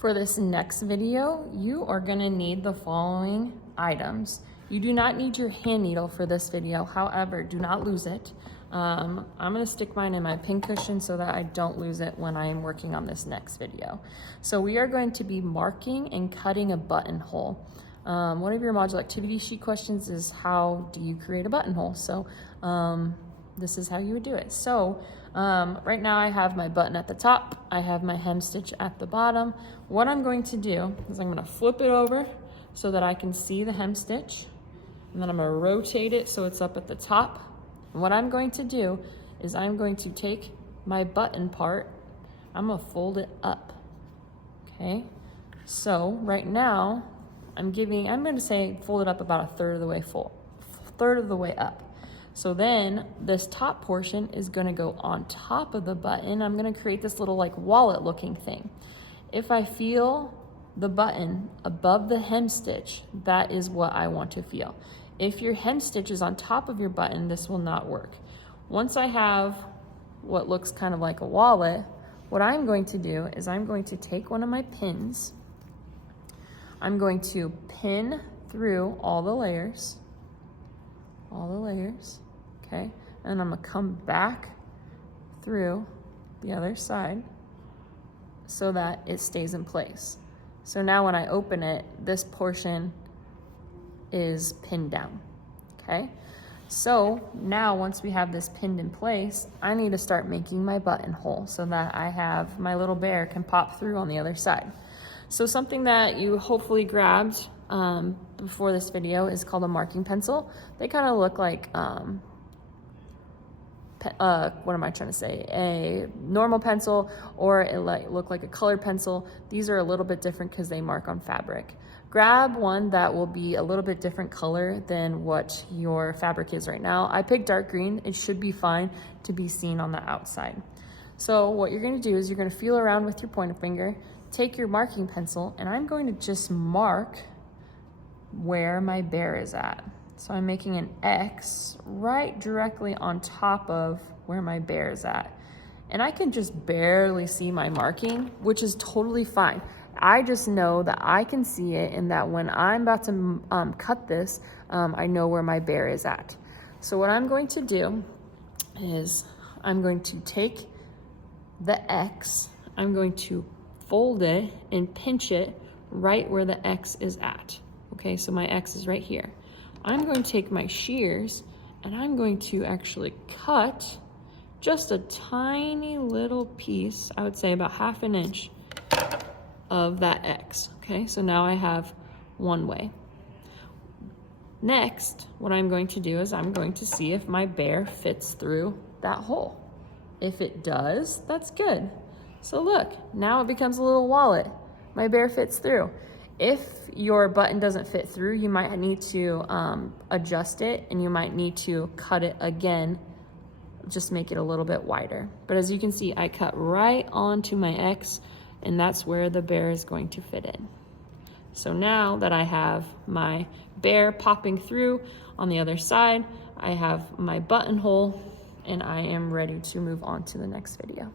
For this next video, you are gonna need the following items. You do not need your hand needle for this video. However, do not lose it. I'm gonna stick mine in my pin cushion so that I don't lose it when I am working on this next video. So we are going to be marking and cutting a buttonhole. One of your module activity sheet questions is how do you create a buttonhole? So this is how you would do it. So right now I have my button at the top, I have my hem stitch at the bottom. What I'm going to do is I'm gonna flip it over so that I can see the hem stitch, and then I'm gonna rotate it so it's up at the top. And what I'm going to do is I'm going to take my button part, I'm gonna fold it up, okay? So right now, I'm gonna say fold it up about a third of the way up. So then this top portion is gonna go on top of the button. I'm gonna create this little like wallet looking thing. If I feel the button above the hem stitch, that is what I want to feel. If your hem stitch is on top of your button, this will not work. Once I have what looks kind of like a wallet, what I'm going to do is I'm going to take one of my pins. I'm going to pin through all the layers, okay? And I'm gonna come back through the other side so that it stays in place. So now when I open it, this portion is pinned down, okay? So now once we have this pinned in place, I need to start making my buttonhole so that I have my little bear can pop through on the other side. So something that you hopefully grabbed before this video is called a marking pencil. They kind of look like, what am I trying to say? A normal pencil, or it look like a colored pencil. These are a little bit different because they mark on fabric. Grab one that will be a little bit different color than what your fabric is right now. I picked dark green. It should be fine to be seen on the outside. So what you're gonna do is you're gonna feel around with your pointer finger, take your marking pencil, and I'm going to just mark where my bear is at. So I'm making an X right directly on top of where my bear is at. And I can just barely see my marking, which is totally fine. I just know that I can see it and that when I'm about to cut this, I know where my bear is at. So what I'm going to do is I'm going to take the X, I'm going to fold it and pinch it right where the X is at. Okay, so my X is right here. I'm going to take my shears and I'm going to actually cut just a tiny little piece, I would say about 1/2 inch of that X. Okay, so now I have one way. Next, what I'm going to do is I'm going to see if my bear fits through that hole. If it does, that's good. So look, now it becomes a little wallet. My bear fits through. If your button doesn't fit through, you might need to adjust it, and you might need to cut it again, just make it a little bit wider. But as you can see, I cut right onto my X, and that's where the bear is going to fit in. So now that I have my bear popping through on the other side, I have my buttonhole, and I am ready to move on to the next video.